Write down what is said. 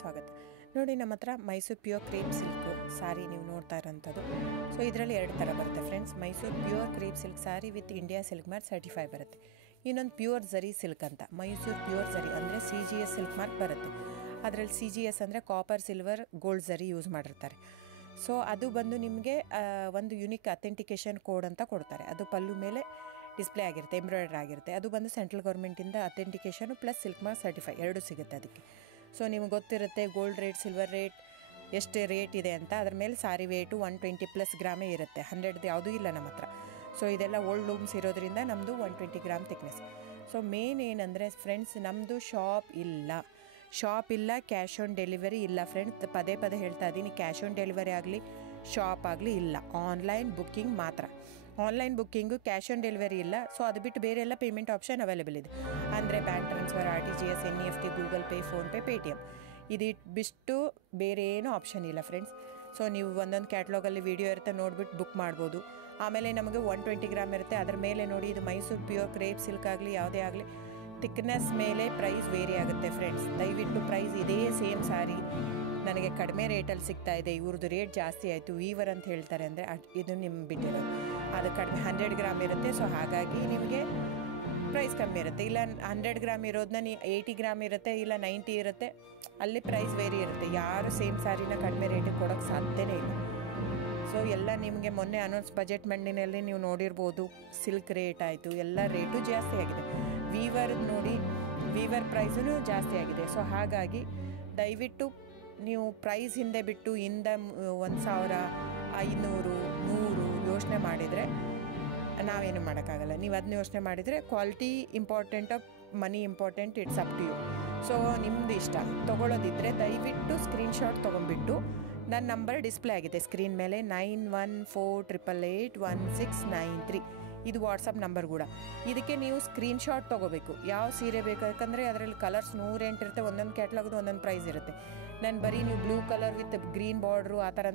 ಸ್ವಾಗತ. ನೋಡಿ ನಮ್ಮ ಹತ್ರ ಮೈಸೂರು ಪ್ಯೂರ್ ಕ್ರೇಪ್ ಸಿಲ್ಕ್ ಸಾರಿ ನೀವು ನೋಡ್ತಾ ಇರೋಂಥದ್ದು. ಸೊ ಇದರಲ್ಲಿ ಎರಡು ಥರ ಬರುತ್ತೆ friends. Mysuru pure crepe silk sorry with India silk mark certify ಬರುತ್ತೆ. ಇನ್ನೊಂದು ಪ್ಯೂರ್ ಝರಿ ಸಿಲ್ಕ್ ಅಂತ ಮೈಸೂರು ಪ್ಯೂರ್ ಝರಿ ಅಂದರೆ CGS ಸಿಲ್ಕ್ ಮಾರ್ಕ್ ಬರುತ್ತೆ. ಅದರಲ್ಲಿ CGS ಅಂದರೆ ಕಾಪರ್ ಸಿಲ್ವರ್ ಗೋಲ್ಡ್ ಝರಿ ಯೂಸ್ ಮಾಡಿರ್ತಾರೆ. ಸೊ ಅದು ಬಂದು ನಿಮಗೆ ಒಂದು ಯುನಿಕ್ ಅಥೆಂಟಿಕೇಷನ್ ಕೋಡ್ ಅಂತ ಕೊಡ್ತಾರೆ. ಅದು ಪಲ್ಲು ಮೇಲೆ ಡಿಸ್ಪ್ಲೇ ಆಗಿರುತ್ತೆ, ಎಂಬ್ರಾಯ್ಡ್ರಿ ಆಗಿರುತ್ತೆ. ಅದು ಬಂದು ಸೆಂಟ್ರಲ್ ಗೌರ್ಮೆಂಟಿಂದ ಅಥೆಂಟಿಕೇಷನು ಪ್ಲಸ್ ಸಿಲ್ಕ್ ಮಾರ್ಕ್ ಸರ್ಟಿಫೈ ಎರಡೂ ಸಿಗುತ್ತೆ ಅದಕ್ಕೆ. ಸೊ ನಿಮ್ಗೆ ಗೊತ್ತಿರುತ್ತೆ ಗೋಲ್ಡ್ ರೇಟ್ ಸಿಲ್ವರ್ ರೇಟ್ ಎಷ್ಟು ರೇಟ್ ಇದೆ ಅಂತ. ಅದ್ರ ಮೇಲೆ ಸಾರಿ ವೇಟು 120+ ಗ್ರಾಮೇ ಇರುತ್ತೆ, 100 ಯಾವುದೂ ಇಲ್ಲ ನಮ್ಮ ಹತ್ರ. ಸೊ ಇದೆಲ್ಲ ಓಲ್ಡ್ ಲೂಮ್ಸ್ ಇರೋದ್ರಿಂದ ನಮ್ಮದು 120 ಗ್ರಾಮ್ ಥಿಕ್ನೆಸ್. ಸೊ ಮೇನ್ ಏನಂದರೆ ಫ್ರೆಂಡ್ಸ್, ನಮ್ಮದು ಶಾಪ್ ಇಲ್ಲ, ಕ್ಯಾಶ್ ಆನ್ ಡೆಲಿವರಿ ಇಲ್ಲ ಫ್ರೆಂಡ್ಸ್. ಪದೇ ಹೇಳ್ತಾ ಇದ್ದೀನಿ, ಕ್ಯಾಶ್ ಆನ್ ಡೆಲಿವರಿ ಆಗಲಿ ಶಾಪ್ ಆಗಲಿ ಇಲ್ಲ, ಆನ್ಲೈನ್ ಬುಕ್ಕಿಂಗ್ ಮಾತ್ರ. Online booking, cash on delivery ಇಲ್ಲ. ಸೊ ಅದು ಬಿಟ್ಟು ಬೇರೆ ಎಲ್ಲ ಪೇಮೆಂಟ್ ಆಪ್ಷನ್ ಅವೈಲೇಬಲ್ ಇದೆ. ಅಂದರೆ bank transfer, RTGS, NEFT, Google pay, PhonePe, Paytm. ಇದು ಬಿಟ್ಟು ಬೇರೆ ಏನೂ ಆಪ್ಷನ್ ಇಲ್ಲ ಫ್ರೆಂಡ್ಸ್. ಸೊ ನೀವು ಒಂದೊಂದು ಕ್ಯಾಟ್ಲಾಗಲ್ಲಿ ವೀಡಿಯೋ ಇರುತ್ತೆ, ನೋಡಿಬಿಟ್ಟು ಬುಕ್ ಮಾಡ್ಬೋದು. ಆಮೇಲೆ ನಮಗೆ 120 ಗ್ರಾಮ್ ಇರುತ್ತೆ. ಅದ್ರ ಮೇಲೆ ನೋಡಿ, ಇದು ಮೈಸೂರು ಪ್ಯೂರ್ ಕ್ರೇಪ್ ಸಿಲ್ಕ್ ಆಗಲಿ ಯಾವುದೇ ಆಗಲಿ ಥಿಕ್ನೆಸ್ ಮೇಲೆ ಪ್ರೈಸ್ ವೇರಿ ಆಗುತ್ತೆ ಫ್ರೆಂಡ್ಸ್. ದಯವಿಟ್ಟು ಪ್ರೈಸ್ ಇದೇ ಸೇಮ್ ಸಾರಿ ನನಗೆ ಕಡಿಮೆ ರೇಟಲ್ಲಿ ಸಿಗ್ತಾ ಇದೆ, ಇವ್ರದ್ದು ರೇಟ್ ಜಾಸ್ತಿ ಆಯಿತು ವೀವರ್ ಅಂತ ಹೇಳ್ತಾರೆ ಅಂದರೆ ಇದು ನಿಮ್ಮ ಬಿಟ್ಟಿರೋದು. ಅದು ಕಡಿಮೆ 100 ಗ್ರಾಮ್ ಇರುತ್ತೆ. ಸೊ ಹಾಗಾಗಿ ನಿಮಗೆ ಪ್ರೈಸ್ ಕಮ್ಮಿ ಇರುತ್ತೆ. ಇಲ್ಲ 100 ಗ್ರಾಮ್ ಇರೋದನ್ನ 80 ಗ್ರಾಮ್ ಇರುತ್ತೆ, ಇಲ್ಲ 90 ಇರುತ್ತೆ, ಅಲ್ಲಿ ಪ್ರೈಸ್ ವೇರಿ ಇರುತ್ತೆ. ಯಾರು ಸೇಮ್ ಸಾರಿನ ಕಡಿಮೆ ರೇಟಿಗೆ ಕೊಡೋಕ್ಕೆ ಸಾಧ್ಯನೇ ಇಲ್ಲ. ಸೊ ಎಲ್ಲ ನಿಮಗೆ ಮೊನ್ನೆ ಅನೌನ್ಸ್ ಬಜೆಟ್ ಮಂಡಿನಲ್ಲಿ ನೀವು ನೋಡಿರ್ಬೋದು, ಸಿಲ್ಕ್ ರೇಟ್ ಆಯಿತು, ಎಲ್ಲ ರೇಟು ಜಾಸ್ತಿ ಆಗಿದೆ. ವೀವರ್ ನೋಡಿ, ವೀವರ್ ಪ್ರೈಸೂ ಜಾಸ್ತಿ ಆಗಿದೆ. ಸೊ ಹಾಗಾಗಿ ದಯವಿಟ್ಟು ನೀವು ಪ್ರೈಸ್ ಹಿಂದೆ ಬಿಟ್ಟು 1,000, 500, 100 ಯೋಚನೆ ಮಾಡಿದರೆ ನಾವೇನು ಮಾಡೋಕ್ಕಾಗಲ್ಲ. ನೀವು ಅದನ್ನ ಯೋಚನೆ ಮಾಡಿದರೆ quality important, money important, it's up to you. So ನಿಮ್ಮದು ಇಷ್ಟ. ತೊಗೊಳ್ಳೋದಿದ್ದರೆ ದಯವಿಟ್ಟು ಸ್ಕ್ರೀನ್ಶಾಟ್ ತೊಗೊಂಡ್ಬಿಟ್ಟು, ನನ್ನ ನಂಬರ್ ಡಿಸ್ಪ್ಲೇ ಆಗಿದೆ ಸ್ಕ್ರೀನ್ ಮೇಲೆ, 9148881693. ಇದು ವಾಟ್ಸಪ್ ನಂಬರ್ ಕೂಡ. ಇದಕ್ಕೆ ನೀವು ಸ್ಕ್ರೀನ್ಶಾಟ್ ತೊಗೋಬೇಕು. ಯಾವ ಸೀರೆ ಬೇಕು, ಯಾಕಂದರೆ ಅದರಲ್ಲಿ ಕಲರ್ಸ್ 108 ಇರುತ್ತೆ. ಒಂದೊಂದು ಕ್ಯಾಟ್ಲಾಗ್ದು ಒಂದೊಂದು ಪ್ರೈಸ್ ಇರುತ್ತೆ. ನಾನು ಬರೀ ನೀವು blue colour with green border ಆ ಥರ